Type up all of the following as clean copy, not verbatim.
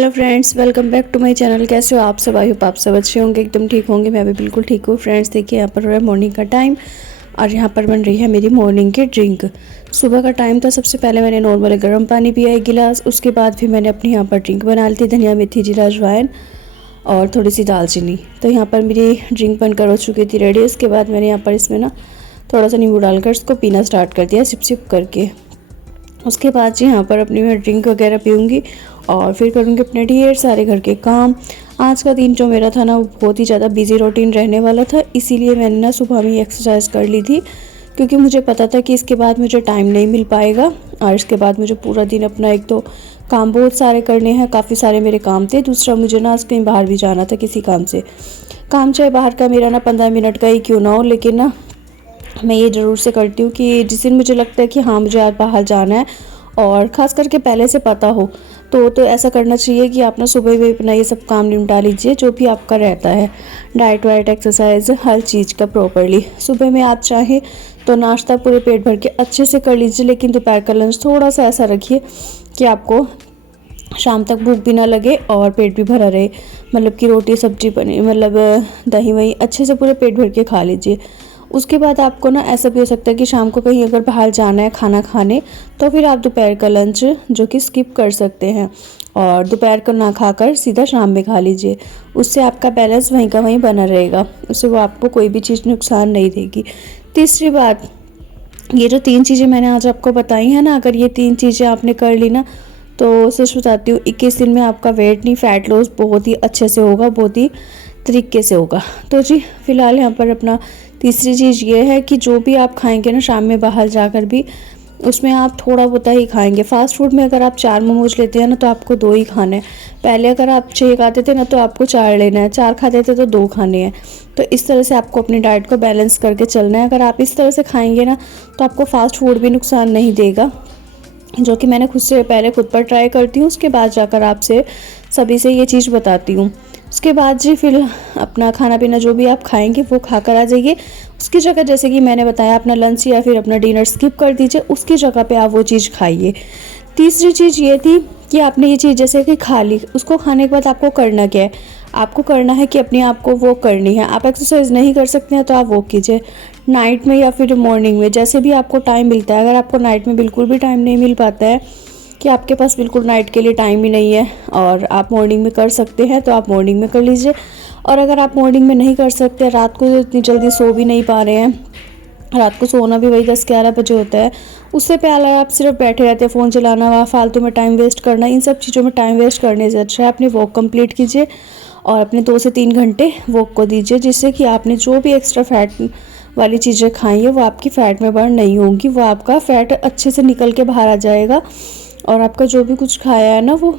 Hello friends, welcome back to my channel. कैसे हो आप सब? आई होप आप सब अच्छे होंगे, एकदम ठीक होंगे। मैं भी बिल्कुल ठीक हूँ। फ्रेंड्स देखिए, यहाँ पर हो रहा है मॉर्निंग का टाइम और यहाँ पर बन रही है मेरी मॉर्निंग की ड्रिंक। सुबह का टाइम था। सबसे पहले मैंने नॉर्मल गर्म पानी पिया 1 गिलास। उसके बाद फिर मैंने अपनी यहाँ पर ड्रिंक बना ली थी, धनिया मेथी जीरा अजवाइन और थोड़ी सी दालचीनी। तो यहाँ पर मेरी ड्रिंक बनकर हो चुकी थी रेडी। उसके बाद मैंने यहाँ पर इसमें ना थोड़ा सा नींबू डालकर इसको पीना स्टार्ट कर दिया, सिप सिप करके। उसके बाद जी यहाँ पर अपनी मैं ड्रिंक वगैरह पीऊँगी और फिर करूँगी अपने ढेर सारे घर के काम। आज का दिन जो मेरा था ना, वो बहुत ही ज़्यादा बिजी रूटीन रहने वाला था, इसीलिए मैंने ना सुबह में एक्सरसाइज कर ली थी, क्योंकि मुझे पता था कि इसके बाद मुझे टाइम नहीं मिल पाएगा। और इसके बाद मुझे पूरा दिन अपना, एक तो काम बहुत सारे करने हैं, काफ़ी सारे मेरे काम थे। दूसरा मुझे ना आज कहीं बाहर भी जाना था किसी काम से। काम चाहे बाहर का मेरा ना 15 मिनट का ही क्यों ना हो, लेकिन ना मैं ये ज़रूर से करती हूँ कि जिस दिन मुझे लगता है कि हाँ मुझे आज बाहर जाना है, और ख़ास करके पहले से पता हो तो ऐसा करना चाहिए कि आप ना सुबह भी अपना ये सब काम निपटा लीजिए, जो भी आपका रहता है, डाइट वाइट एक्सरसाइज हर चीज़ का प्रॉपरली। सुबह में आप चाहें तो नाश्ता पूरे पेट भर के अच्छे से कर लीजिए, लेकिन दोपहर का लंच थोड़ा सा ऐसा रखिए कि आपको शाम तक भूख भी ना लगे और पेट भी भरा रहे। मतलब कि रोटी सब्जी बनी, मतलब दही वही अच्छे से पूरे पेट भर के खा लीजिए। उसके बाद आपको ना ऐसा भी हो सकता है कि शाम को कहीं अगर बाहर जाना है खाना खाने, तो फिर आप दोपहर का लंच जो कि स्किप कर सकते हैं और दोपहर को ना खाकर सीधा शाम में खा लीजिए। उससे आपका बैलेंस वहीं का वहीं बना रहेगा, उससे वो आपको कोई भी चीज़ नुकसान नहीं देगी। तीसरी बात, ये जो 3 चीज़ें मैंने आज आपको बताई हैं ना, अगर ये 3 चीज़ें आपने कर ली ना, तो सच बताती हूँ 21 दिन में आपका वेट नहीं, फैट लॉस बहुत ही अच्छे से होगा, बहुत ही तरीके से होगा। तो जी फिलहाल यहाँ पर अपना तीसरी चीज़ ये है कि जो भी आप खाएंगे ना शाम में बाहर जाकर भी, उसमें आप थोड़ा बहुत ही खाएंगे। फास्ट फूड में अगर आप 4 मोमोज लेते हैं ना, तो आपको 2 ही खाने हैं। पहले अगर आप 6 खाते थे ना, तो आपको 4 लेना है। 4 खाते थे तो 2 खाने हैं। तो इस तरह से आपको अपनी डाइट को बैलेंस करके चलना है। अगर आप इस तरह से खाएंगे ना, तो आपको फास्ट फूड भी नुकसान नहीं देगा, जो कि मैंने खुद पर ट्राई करती हूँ। उसके बाद जाकर आपसे सभी से ये चीज़ बताती हूँ। उसके बाद जी फिर अपना खाना पीना जो भी आप खाएंगे वो खाकर आ जाइए। उसकी जगह, जैसे कि मैंने बताया, अपना लंच या फिर अपना डिनर स्किप कर दीजिए, उसकी जगह पे आप वो चीज़ खाइए। तीसरी चीज़ ये थी कि आपने ये चीज़ जैसे कि खा ली, उसको खाने के बाद आपको करना क्या है? आपको करना है कि अपने आप को वॉक करनी है। आप एक्सरसाइज नहीं कर सकते हैं तो आप वॉक कीजिए, नाइट में या फिर मॉर्निंग में, जैसे भी आपको टाइम मिलता है। अगर आपको नाइट में बिल्कुल भी टाइम नहीं मिल पाता है, कि आपके पास बिल्कुल नाइट के लिए टाइम ही नहीं है और आप मॉर्निंग में कर सकते हैं, तो आप मॉर्निंग में कर लीजिए। और अगर आप मॉर्निंग में नहीं कर सकते, रात को इतनी जल्दी सो भी नहीं पा रहे हैं, रात को सोना भी वही 10-11 बजे होता है, उससे पहले आप सिर्फ बैठे रहते हैं, फ़ोन चलाना व फालतू में टाइम वेस्ट करना, इन सब चीज़ों में टाइम वेस्ट करने से अच्छा है अपनी वॉक कंप्लीट कीजिए और अपने 2 से 3 घंटे वॉक को दीजिए, जिससे कि आपने जो भी एक्स्ट्रा फैट वाली चीज़ें खाई है वो आपकी फ़ैट में बर्न नहीं होंगी, वो आपका फ़ैट अच्छे से निकल के बाहर आ जाएगा और आपका जो भी कुछ खाया है ना, वो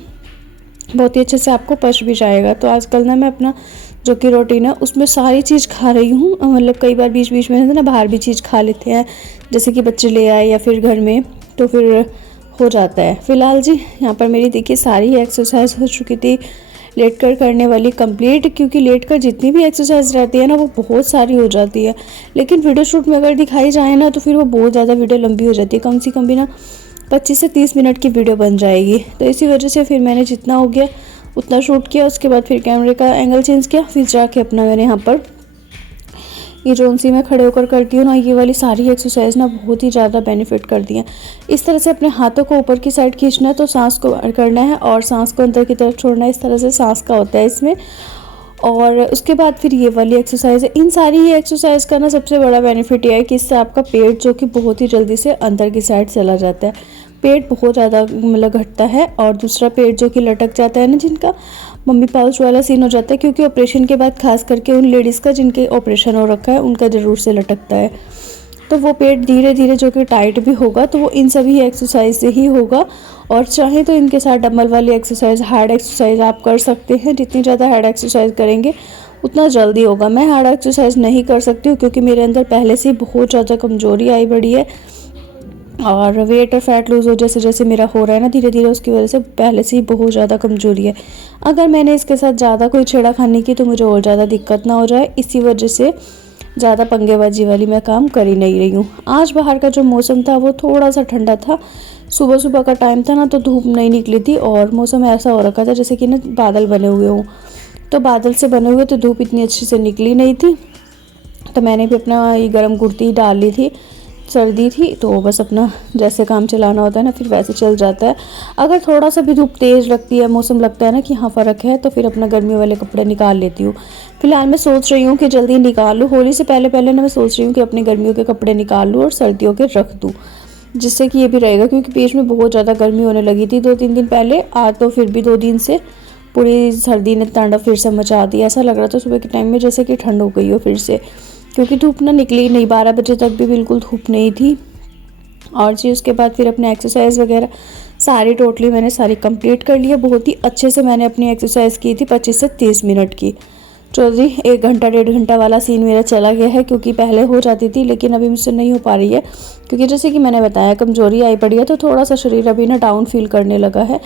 बहुत ही अच्छे से आपको पच भी जाएगा। तो आजकल ना मैं अपना जो कि रूटीन है उसमें सारी चीज़ खा रही हूँ। मतलब कई बार बीच बीच में ना बाहर भी चीज़ खा लेते हैं, जैसे कि बच्चे ले आए या फिर घर में, तो फिर हो जाता है। फ़िलहाल जी यहाँ पर मेरी देखिए सारी एक्सरसाइज हो चुकी थी, लेट कर करने वाली कंप्लीट, क्योंकि लेट कर जितनी भी एक्सरसाइज रहती है ना, वो बहुत सारी हो जाती है, लेकिन वीडियो शूट में अगर दिखाई जाए ना, तो फिर वो बहुत ज़्यादा वीडियो लंबी हो जाती है। कम से कम भी ना 25 से 30 मिनट की वीडियो बन जाएगी। तो इसी वजह से फिर मैंने जितना हो गया उतना शूट किया। उसके बाद फिर कैमरे का एंगल चेंज किया, फिर जाके अपना मैंने यहाँ पर ये जो सी मैं खड़े होकर करती हूँ ना, ये वाली सारी एक्सरसाइज ना बहुत ही ज़्यादा बेनिफिट करती हैं। इस तरह से अपने हाथों को ऊपर की साइड खींचना है, तो सांस को बाहर करना है और सांस को अंदर की तरफ छोड़ना है। इस तरह से सांस का होता है इसमें। और उसके बाद फिर ये वाली एक्सरसाइज है। इन सारी ही एक्सरसाइज का ना सबसे बड़ा बेनिफिट ये है कि इससे आपका पेट जो कि बहुत ही जल्दी से अंदर की साइड चला जाता है। पेट बहुत ज़्यादा मतलब घटता है, और दूसरा पेट जो कि लटक जाता है ना, जिनका मम्मी पाउच वाला सीन हो जाता है, क्योंकि ऑपरेशन के बाद खास करके उन लेडीज़ का जिनके ऑपरेशन हो रखा है, उनका ज़रूर से लटकता है। तो वो पेट धीरे धीरे जो कि टाइट भी होगा, तो वो इन सभी एक्सरसाइज से ही होगा। और चाहे तो इनके साथ डंबल वाली एक्सरसाइज, हार्ड एक्सरसाइज आप कर सकते हैं। जितनी ज़्यादा हार्ड एक्सरसाइज करेंगे उतना जल्दी होगा। मैं हार्ड एक्सरसाइज नहीं कर सकती हूँ, क्योंकि मेरे अंदर पहले से बहुत ज़्यादा कमज़ोरी आई बड़ी है, और वेट और फैट लूज़ हो जैसे जैसे मेरा हो रहा है ना धीरे धीरे, उसकी वजह से पहले से ही बहुत ज़्यादा कमज़ोरी है। अगर मैंने इसके साथ ज़्यादा कोई छेड़ा खाने की, तो मुझे और ज़्यादा दिक्कत ना हो जाए, इसी वजह से ज़्यादा पंगेबाजी वाली मैं काम कर ही नहीं रही हूँ। आज बाहर का जो मौसम था वो थोड़ा सा ठंडा था, सुबह सुबह का टाइम था ना, तो धूप नहीं निकली थी और मौसम ऐसा हो रखा था जैसे कि ना बादल बने हुए हों। तो बादल से बने हुए तो धूप इतनी अच्छी से निकली नहीं थी। तो मैंने भी अपना ये गर्म कुर्ती डाल ली थी, सर्दी थी तो बस अपना जैसे काम चलाना होता है ना फिर वैसे चल जाता है। अगर थोड़ा सा भी धूप तेज़ लगती है, मौसम लगता है ना कि हाँ फ़र्क है, तो फिर अपना गर्मी वाले कपड़े निकाल लेती हूँ। फिलहाल मैं सोच रही हूँ कि जल्दी निकाल लूँ, होली से पहले पहले ना मैं सोच रही हूँ कि अपने गर्मियों के कपड़े निकाल लूँ और सर्दियों के रख दूँ, जिससे कि ये भी रहेगा, क्योंकि बीच में बहुत ज़्यादा गर्मी होने लगी थी 2-3 दिन पहले। आज तो फिर भी 2 दिन से पूरी सर्दी ने तांडव फिर से मचा दिया। ऐसा लग रहा था सुबह के टाइम में जैसे कि ठंड हो गई हो फिर से, क्योंकि धूप ना निकली नहीं, 12 बजे तक भी बिल्कुल धूप नहीं थी। और जी उसके बाद फिर अपने एक्सरसाइज वगैरह सारी टोटली मैंने सारी कंप्लीट कर लिया। बहुत ही अच्छे से मैंने अपनी एक्सरसाइज की थी, 25 से 30 मिनट की। तो जी 1 घंटा 1.5 घंटा वाला सीन मेरा चला गया है, क्योंकि पहले हो जाती थी लेकिन अभी मुझसे नहीं हो पा रही है, क्योंकि जैसे कि मैंने बताया कमज़ोरी आई पड़ी है, तो थोड़ा सा शरीर अभी ना डाउन फील करने लगा है।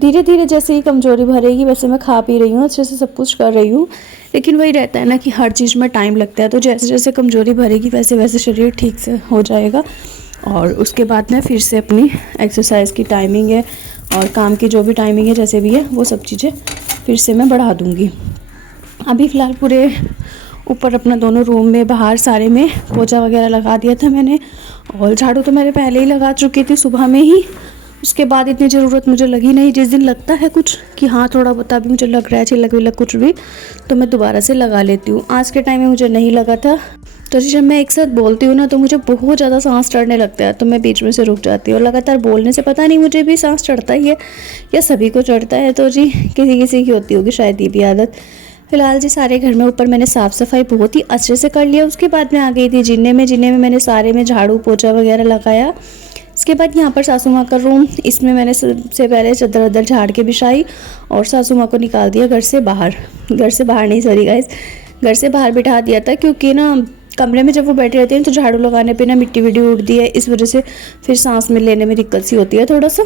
धीरे धीरे जैसे ही कमज़ोरी भरेगी, वैसे मैं खा पी रही हूँ, अच्छे से सब कुछ कर रही हूँ, लेकिन वही रहता है ना कि हर चीज़ में टाइम लगता है। तो जैसे जैसे कमज़ोरी भरेगी वैसे वैसे शरीर ठीक से हो जाएगा, और उसके बाद मैं फिर से अपनी एक्सरसाइज की टाइमिंग है और काम की जो भी टाइमिंग है जैसे भी है वो सब चीज़ें फिर से मैं बढ़ा दूँगी। अभी फ़िलहाल पूरे ऊपर अपना दोनों रूम में बाहर सारे में पोछा वगैरह लगा दिया था मैंने, और झाड़ू तो मैंने पहले ही लगा चुकी थी सुबह में ही। उसके बाद इतनी ज़रूरत मुझे लगी नहीं। जिस दिन लगता है कुछ कि हाँ थोड़ा बहुत अभी मुझे लग रहा है छिलक विलक कुछ भी, तो मैं दोबारा से लगा लेती हूँ। आज के टाइम में मुझे नहीं लगा था। तो जब मैं एक साथ बोलती हूँ ना तो मुझे बहुत ज़्यादा सांस चढ़ने लगता है, तो मैं बीच में से रुक जाती हूँ। लगातार बोलने से पता नहीं मुझे भी सांस चढ़ता ही है या सभी को चढ़ता है, तो जी किसी किसी की होती होगी शायद ये भी आदत। फिलहाल जी सारे घर में ऊपर मैंने साफ़ सफाई बहुत ही अच्छे से कर लिया। उसके बाद मैं आ गई थी जिन्ने में मैंने सारे में झाड़ू पोछा वगैरह लगाया। इसके बाद यहाँ पर सासू माँ का रूम, इसमें मैंने सबसे पहले चद्दर वद्दर झाड़ के बिछाई और सासू माँ को निकाल दिया घर से बाहर नहीं सॉरी गाइस, घर से बाहर बिठा दिया था, क्योंकि ना कमरे में जब वो बैठे रहते हैं तो झाड़ू लगाने पे ना मिट्टी विट्टी उड़ती है, इस वजह से फिर सांस में लेने में दिक्कत सी होती है थोड़ा सा।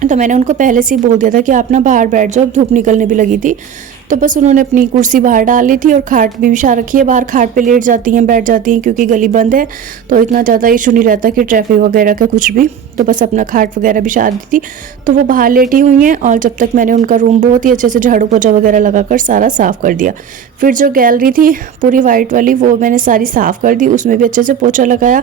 तो मैंने उनको पहले से ही बोल दिया था कि आप ना बाहर बैठ जाओ, धूप निकलने भी लगी थी। तो बस उन्होंने अपनी कुर्सी बाहर डाल ली थी और खाट भी बिछा रखी है बाहर, खाट पे लेट जाती हैं बैठ जाती हैं, क्योंकि गली बंद है तो इतना ज़्यादा इशू नहीं रहता कि ट्रैफिक वगैरह का कुछ भी। तो बस अपना खाट वगैरह बिछा दी थी, तो वो बाहर लेटी हुई हैं। और जब तक मैंने उनका रूम बहुत ही अच्छे से झाड़ू पोछा वगैरह लगाकर सारा साफ़ कर दिया। फिर जो गैलरी थी पूरी वाइट वाली वो मैंने सारी साफ़ कर दी, उसमें भी अच्छे से पोछा लगाया।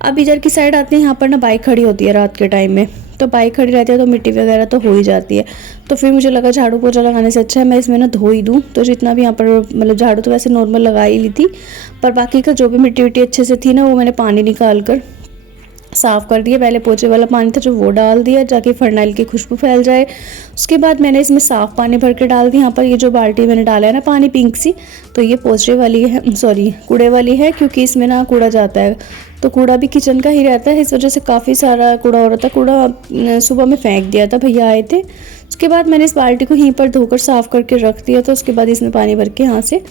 अब इधर की साइड आते हैं, यहाँ पर ना बाइक खड़ी होती है रात के टाइम में, तो बाइक खड़ी रहती है तो मिट्टी वगैरह तो हो ही जाती है। तो फिर मुझे लगा झाड़ू पोछा लगाने से अच्छा है मैं इसमें ना धो ही दूँ। तो जितना भी यहाँ पर मतलब झाड़ू तो वैसे नॉर्मल लगा ही ली थी, पर बाकी का जो भी मिट्टी विट्टी अच्छे से थी ना वो मैंने पानी निकाल कर साफ़ कर दिया। पहले पोछे वाला पानी था जो वो डाल दिया ताकि फरनाइल की खुशबू फैल जाए। उसके बाद मैंने इसमें साफ़ पानी भर के डाल दिया। यहाँ पर ये जो बाल्टी मैंने डाला है ना पानी पिंक सी, तो ये पोछे वाली है, सॉरी कूड़े वाली है, क्योंकि इसमें ना कूड़ा जाता है, तो कूड़ा भी किचन का ही रहता है, इस वजह से काफ़ी सारा कूड़ा हो रहा था। कूड़ा सुबह में फेंक दिया था, भैया आए थे। उसके बाद मैंने इस बाल्टी को यहीं पर धोकर साफ़ करके रख दिया, तो उसके बाद इसमें पानी भर के यहाँ से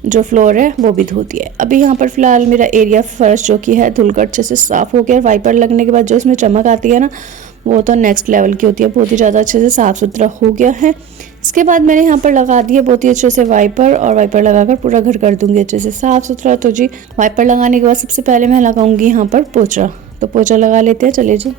जो फ्लोर है वो भी धो दिया है। अभी यहाँ पर फिलहाल मेरा एरिया फर्श जो कि है धुलकर अच्छे से साफ़ हो गया। वाइपर लगने के बाद जो इसमें चमक आती है ना वो तो नेक्स्ट लेवल की होती है, बहुत ही ज़्यादा अच्छे से साफ़ सुथरा हो गया है। इसके बाद मैंने यहाँ पर लगा दिया बहुत ही अच्छे से वाइपर, और वाइपर लगाकर पूरा घर कर दूंगी अच्छे से साफ़ सुथरा। तो जी वाइपर लगाने के बाद सबसे पहले मैं लगाऊंगी यहाँ पर पोछा, तो पोछा लगा लेते हैं, चलिए जी।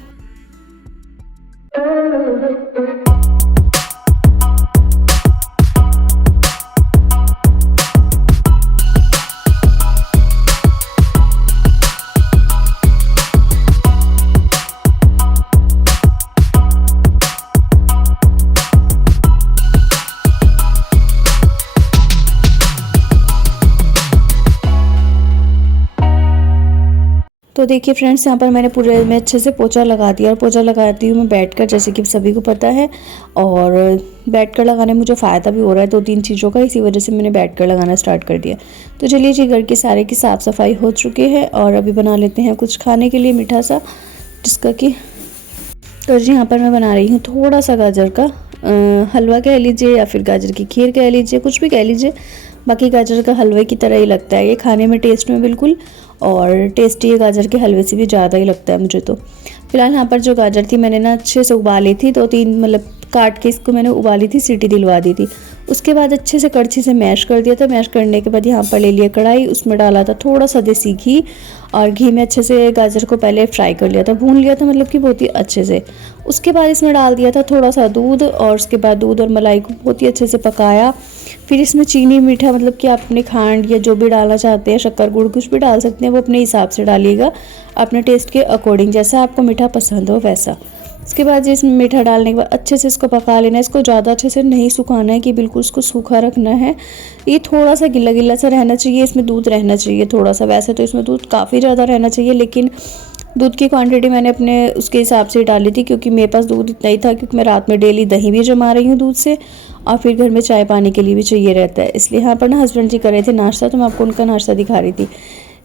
तो देखिए फ्रेंड्स यहाँ पर मैंने पूरे में अच्छे से पोछा लगा दिया, और पोछा लगाती हूँ मैं बैठकर, जैसे कि सभी को पता है। और बैठकर लगाने में मुझे फ़ायदा भी हो रहा है 2-3 चीज़ों का, इसी वजह से मैंने बैठकर लगाना स्टार्ट कर दिया। तो चलिए जी घर की सारे की साफ़ सफाई हो चुकी है, और अभी बना लेते हैं कुछ खाने के लिए मीठा सा, जिसका कि तो जी यहाँ पर मैं बना रही हूँ थोड़ा सा गाजर का हलवा कह लीजिए, या फिर गाजर की खीर कह लीजिए, कुछ भी कह लीजिए। बाकी गाजर का हलवे की तरह ही लगता है ये खाने में, टेस्ट में बिल्कुल, और टेस्टी ये गाजर के हलवे से भी ज़्यादा ही लगता है मुझे तो। फिलहाल यहाँ पर जो गाजर थी मैंने ना अच्छे से उबाली थी, 2-3 मतलब काट के इसको मैंने उबाली थी, सीटी दिलवा दी थी। उसके बाद अच्छे से कड़छी से मैश कर दिया था। मैश करने के बाद यहाँ पर ले लिया कढ़ाई, उसमें डाला था थोड़ा सा देसी घी और घी में अच्छे से गाजर को पहले फ्राई कर लिया था, भून लिया था मतलब कि बहुत ही अच्छे से। उसके बाद इसमें डाल दिया था थोड़ा सा दूध और उसके बाद दूध और मलाई को बहुत ही अच्छे से पकाया। फिर इसमें चीनी मीठा मतलब कि आप अपने खांड या जो भी डालना चाहते हैं, शक्कर गुड़ कुछ भी डाल सकते हैं, वो अपने हिसाब से डालिएगा, अपने टेस्ट के अकॉर्डिंग, जैसा आपको मीठा पसंद हो वैसा। उसके बाद इसमें मीठा डालने के बाद अच्छे से इसको पका लेना है। इसको ज़्यादा अच्छे से नहीं सुखाना है कि बिल्कुल इसको सूखा रखना है, ये थोड़ा सा गिला गिला सा रहना चाहिए। इसमें दूध रहना चाहिए थोड़ा सा, वैसे तो इसमें दूध काफ़ी ज़्यादा रहना चाहिए, लेकिन दूध की क्वांटिटी मैंने अपने उसके हिसाब से डाली थी, क्योंकि मेरे पास दूध इतना ही था, क्योंकि मैं रात में डेली दही भी जमा रही हूँ दूध से, और फिर घर में चाय पानी के लिए भी चाहिए रहता है। इसलिए यहाँ पर ना हस्बैंड जी कर रहे थे नाश्ता, तो मैं आपको उनका नाश्ता दिखा रही थी।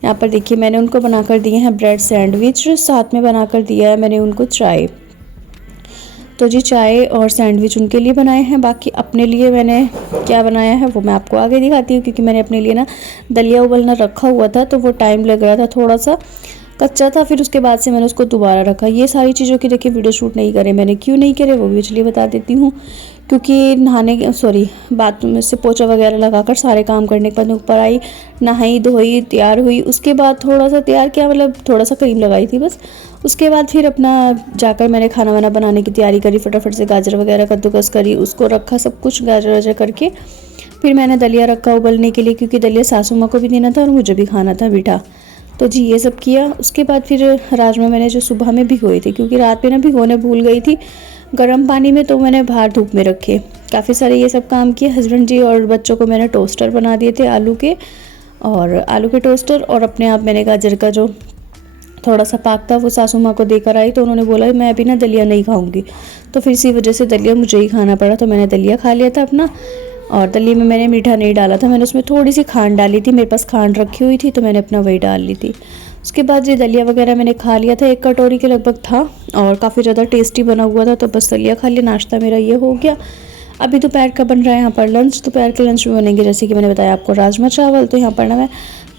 यहाँ पर देखिए मैंने उनको बनाकर दिए हैं ब्रेड सैंडविच, साथ में बनाकर दिया है मैंने उनको चाय। तो जी चाय और सैंडविच उनके लिए बनाए हैं, बाकी अपने लिए मैंने क्या बनाया है वो मैं आपको आगे दिखाती हूँ, क्योंकि मैंने अपने लिए ना दलिया उबलना रखा हुआ था, तो वो टाइम लग रहा था, थोड़ा सा कच्चा था, फिर उसके बाद से मैंने उसको दोबारा रखा। ये सारी चीज़ों की देखिए वीडियो शूट नहीं करे मैंने, क्यों नहीं करे वो भी चलिए बता देती हूँ। क्योंकि बाथरूम से पोछा वगैरह लगाकर सारे काम करने के बाद ऊपर आई, नहाई धोई तैयार हुई, उसके बाद थोड़ा सा तैयार किया, मतलब थोड़ा सा क्रीम लगाई थी बस। उसके बाद फिर अपना जाकर मैंने खाना वाना बनाने की तैयारी करी, फटाफट से गाजर वगैरह कद्दूकस करी, उसको रखा सब कुछ गाजर वाजर करके। फिर मैंने दलिया रखा उबलने के लिए, क्योंकि दलिया सासू माँ को भी देना था और मुझे भी खाना था मीठा। तो जी ये सब किया। उसके बाद फिर राजमा मैंने जो सुबह में भिगोए थे, क्योंकि रात में ना भिगोने भूल गई थी गर्म पानी में, तो मैंने बाहर धूप में रखे। काफ़ी सारे ये सब काम किए। हस्बैंड जी और बच्चों को मैंने टोस्टर बना दिए थे आलू के टोस्टर, और अपने आप मैंने गाजर का जो थोड़ा सा पाक था वो सासू माँ को देकर आई, तो उन्होंने बोला मैं अभी ना दलिया नहीं खाऊंगी, तो फिर इसी वजह से दलिया मुझे ही खाना पड़ा। तो मैंने दलिया खा लिया था अपना, और दलिया में मैंने मीठा नहीं डाला था, मैंने उसमें थोड़ी सी खांड डाली थी, मेरे पास खांड रखी हुई थी तो मैंने अपना वही डाल ली थी। उसके बाद ये दलिया वगैरह मैंने खा लिया था, 1 कटोरी के लगभग था और काफ़ी ज़्यादा टेस्टी बना हुआ था, तो बस दलिया खा लिया, नाश्ता मेरा ये हो गया। अभी दोपहर का बन रहा है यहाँ पर लंच। दोपहर के लंच में बनेंगे जैसे कि मैंने बताया आपको राजमा चावल। तो यहाँ पर ना मैं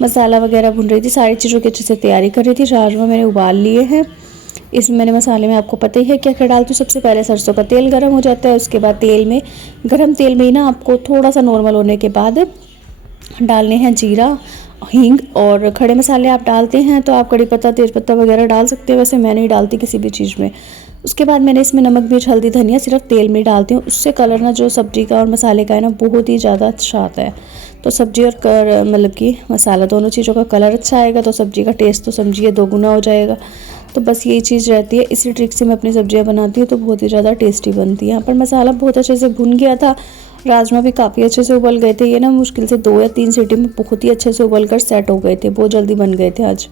मसाला वगैरह भून रही थी, सारी चीज़ों की अच्छे से तैयारी कर रही थी। राजमा मैंने उबाल लिए हैं। इसमें मैंने मसाले में आपको पता ही है क्या क्या डालती हूँ। सबसे पहले सरसों का तेल गर्म हो जाता है, उसके बाद गर्म तेल में ही ना आपको थोड़ा सा नॉर्मल होने के बाद डालने हैं जीरा, हींग और खड़े मसाले। आप डालते हैं तो आप कड़ी पत्ता तेज़पत्ता वगैरह डाल सकते हैं, वैसे मैं नहीं डालती किसी भी चीज़ में। उसके बाद मैंने इसमें नमक मिर्च हल्दी धनिया सिर्फ तेल में डालती हूँ, उससे कलर ना जो सब्ज़ी का और मसाले का है ना बहुत ही ज़्यादा अच्छा आता है। तो सब्ज़ी और मतलब कि मसाला दोनों चीज़ों का कलर अच्छा आएगा, तो सब्ज़ी का टेस्ट तो समझिए दोगुना हो जाएगा। तो बस यही चीज़ रहती है, इसी ट्रिक से मैं अपनी सब्जियां बनाती हूँ, तो बहुत ही ज़्यादा टेस्टी बनती है। यहाँ पर मसाला बहुत अच्छे से भुन गया था, राजमा भी काफ़ी अच्छे से उबल गए थे। ये ना मुश्किल से 2 या 3 सीटी में बहुत ही अच्छे से उबल कर सेट हो गए थे, बहुत जल्दी बन गए थे आज।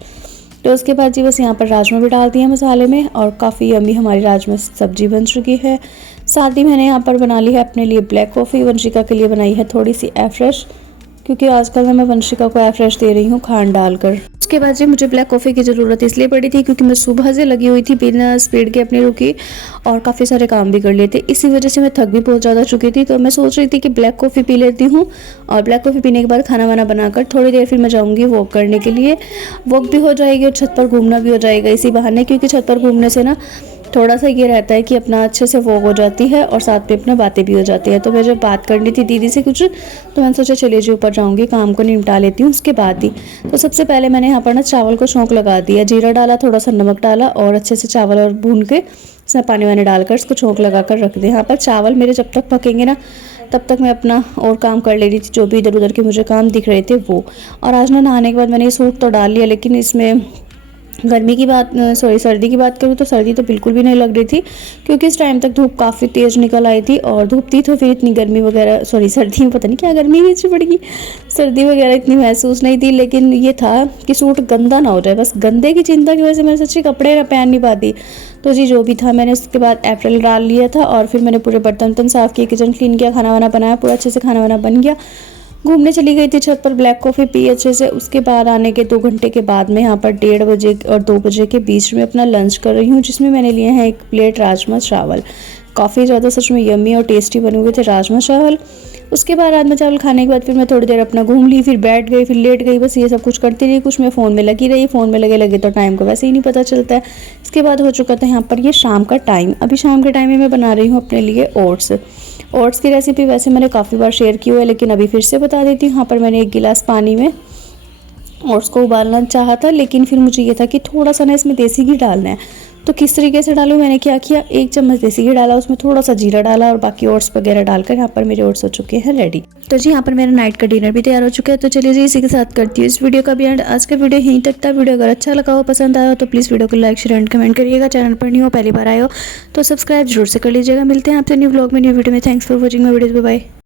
तो उसके बाद जी बस यहाँ पर राजमा भी डाल दिया मसाले में, और काफ़ी यम्मी हमारी राजमा सब्जी बन चुकी है। साथ ही मैंने यहाँ पर बना ली है अपने लिए ब्लैक कॉफ़ी, वंशिका के लिए बनाई है थोड़ी सी एफ्रेश, क्योंकि आजकल मैं वंशिका को एफ्रेश दे रही हूँ खांड डालकर। उसके बाद जी मुझे ब्लैक कॉफ़ी की ज़रूरत इसलिए पड़ी थी क्योंकि मैं सुबह से लगी हुई थी, बिना स्पीड के अपनी रुकी, और काफ़ी सारे काम भी कर लिए थे। इसी वजह से मैं थक भी बहुत ज़्यादा चुकी थी, तो मैं सोच रही थी कि ब्लैक कॉफ़ी पी लेती हूँ, और ब्लैक कॉफ़ी पीने के बाद खाना वाना बनाकर थोड़ी देर फिर मैं जाऊँगी वॉक करने के लिए। वॉक भी हो जाएगी और छत पर घूमना भी हो जाएगा इसी बहाने, क्योंकि छत पर घूमने से ना थोड़ा सा ये रहता है कि अपना अच्छे से वॉक हो जाती है और साथ में अपना बातें भी हो जाती है। तो मैं जब बात करनी थी दीदी से कुछ, तो मैंने सोचा चलिए जी ऊपर जाऊंगी, काम को निपटा लेती हूँ उसके बाद ही। तो सबसे पहले मैंने यहाँ पर ना चावल को छौंक लगा दिया, जीरा डाला, थोड़ा सा नमक डाला और अच्छे से चावल और भून के इसमें पानी वानी डालकर इसको छौंक लगा कर रख दिया। यहाँ पर चावल मेरे जब तक पकेंगे ना तब तक मैं अपना और काम कर ले रही थी, जो भी इधर उधर के मुझे काम दिख रहे थे वो। और आज ना नहाने के बाद मैंने ये सूट तो डाल लिया, लेकिन इसमें सर्दी की बात करूँ तो सर्दी तो बिल्कुल भी नहीं लग रही थी, क्योंकि इस टाइम तक धूप काफ़ी तेज़ निकल आई थी, और धूप थी तो फिर इतनी गर्मी वगैरह सर्दी में पता नहीं क्या गर्मी नीचे पड़ गई, सर्दी वगैरह इतनी महसूस नहीं थी। लेकिन ये था कि सूट गंदा ना हो जाए, बस गंदे की चिंता की वजह से मैं सच्ची कपड़े पहन नहीं पाती। तो जी जो भी था मैंने उसके बाद अप्रैल डाल लिया था, और फिर मैंने पूरे बर्तन साफ़ किए, किचन क्लीन किया, खाना वाना बनाया, पूरा अच्छे से खाना वाना बन गया। घूमने चली गई थी छत पर, ब्लैक कॉफ़ी पी अच्छे से। उसके बाद आने के 2 घंटे के बाद मैं यहाँ पर 1:30 बजे और 2 बजे के बीच में अपना लंच कर रही हूँ, जिसमें मैंने लिए हैं 1 प्लेट राजमा चावल। काफ़ी ज़्यादा सच में यम्मी और टेस्टी बने हुए थे राजमा चावल। उसके बाद राजमा चावल खाने के बाद फिर मैं थोड़ी देर अपना घूम ली, फिर बैठ गई, फिर लेट गई, बस ये सब कुछ करती रही। कुछ मैं फ़ोन में लगी रही, फ़ोन में लगे तो टाइम को वैसे ही नहीं पता चलता है। इसके बाद हो चुका था यहाँ पर ये शाम का टाइम। अभी शाम के टाइम में मैं बना रही हूँ अपने लिए ओट्स। ओट्स की रेसिपी वैसे मैंने काफ़ी बार शेयर की हुई है, लेकिन अभी फिर से बता देती हूँ। यहाँ पर मैंने 1 गिलास पानी में ओट्स को उबालना चाहा था, लेकिन फिर मुझे ये था कि थोड़ा सा ना इसमें देसी घी डालना है। तो किस तरीके से डालूँ, मैंने क्या किया, 1 चम्मच देसी घी डाला, उसमें थोड़ा सा जीरा डाला और बाकी ओट्स वगैरह डालकर यहाँ पर मेरे ओट्स हो चुके हैं रेडी। तो जी यहाँ पर मेरा नाइट का डिनर भी तैयार हो चुका है। तो चलिए जी इसी के साथ करती हूँ इस वीडियो का भी एंड। आज का वीडियो यहीं तक था। वीडियो अगर अच्छा लगा हो, पसंद आया हो तो प्लीज़ वीडियो को लाइक शेयर एंड कमेंट करिएगा। चैनल पर नहीं हो, पहली बार आए हो तो सब्सक्राइब जरूर से कर लीजिएगा। मिलते हैं आपसे न्यू व्लॉग में, न्यू वीडियो में। Thanks for watching my videos. Bye bye.